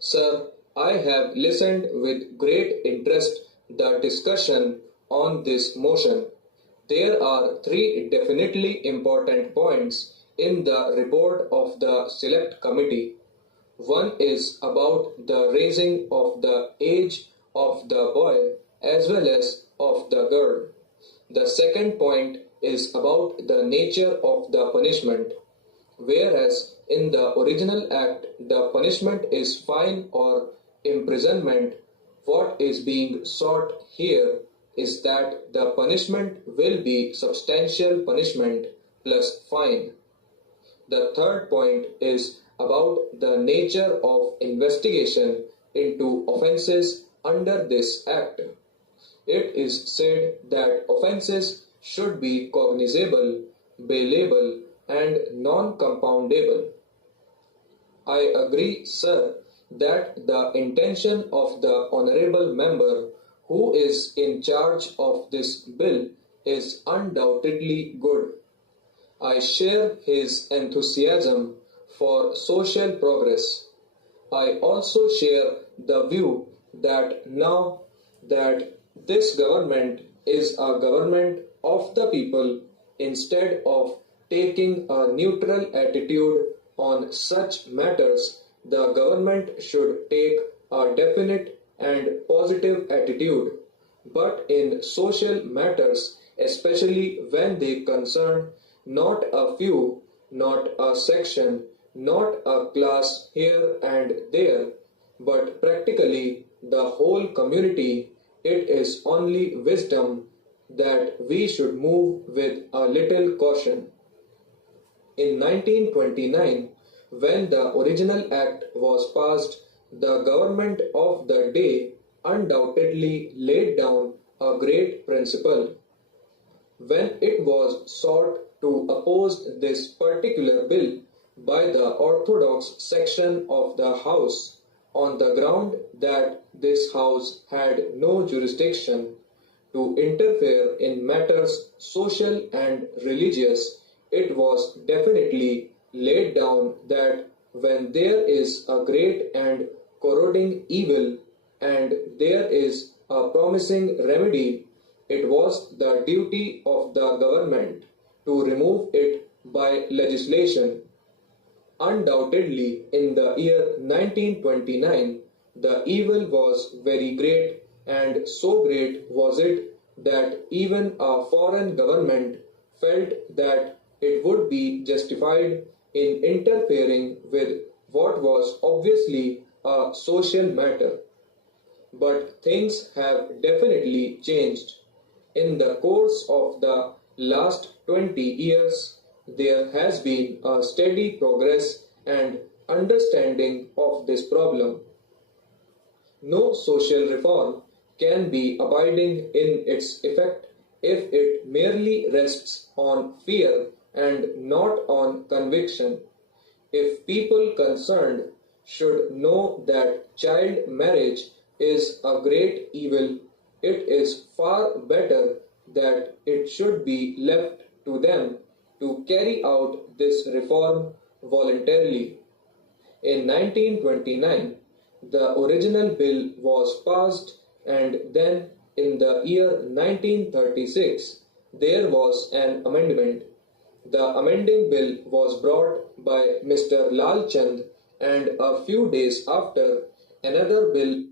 Sir, I have listened with great interest the discussion on this motion. There are three definitely important points in the report of the Select Committee. One is about the raising of the age of the boy as well as of the girl. The second point is about the nature of the punishment. Whereas in the original act the punishment is fine or imprisonment, what is being sought here is that the punishment will be substantial punishment plus fine. The third point is about the nature of investigation into offences under this act. It is said that offences should be cognizable, bailable, and non-compoundable. I agree, sir, that the intention of the honorable member who is in charge of this bill is undoubtedly good. I share his enthusiasm for social progress. I also share the view that now that this government is a government of the people, instead of taking a neutral attitude on such matters, the government should take a definite and positive attitude. But in social matters, especially when they concern not a few, not a section, not a class here and there, but practically the whole community, it is only wisdom that we should move with a little caution. In 1929, when the original act was passed, the government of the day undoubtedly laid down a great principle. When it was sought to oppose this particular bill by the orthodox section of the House on the ground that this House had no jurisdiction to interfere in matters social and religious, it was definitely laid down that when there is a great and corroding evil and there is a promising remedy, it was the duty of the government to remove it by legislation. Undoubtedly, in the year 1929, the evil was very great, and so great was it that even a foreign government felt that it would be justified in interfering with what was obviously a social matter. But things have definitely changed. In the course of the last 20 years, there has been a steady progress and understanding of this problem. No social reform can be abiding in its effect if it merely rests on fear and not on conviction. If people concerned should know that child marriage is a great evil, it is far better that it should be left to them to carry out this reform voluntarily. In 1929, the original bill was passed, and then in the year 1936, there was an amendment. The amending bill was brought by Mr. Lal Chand, and a few days after, another bill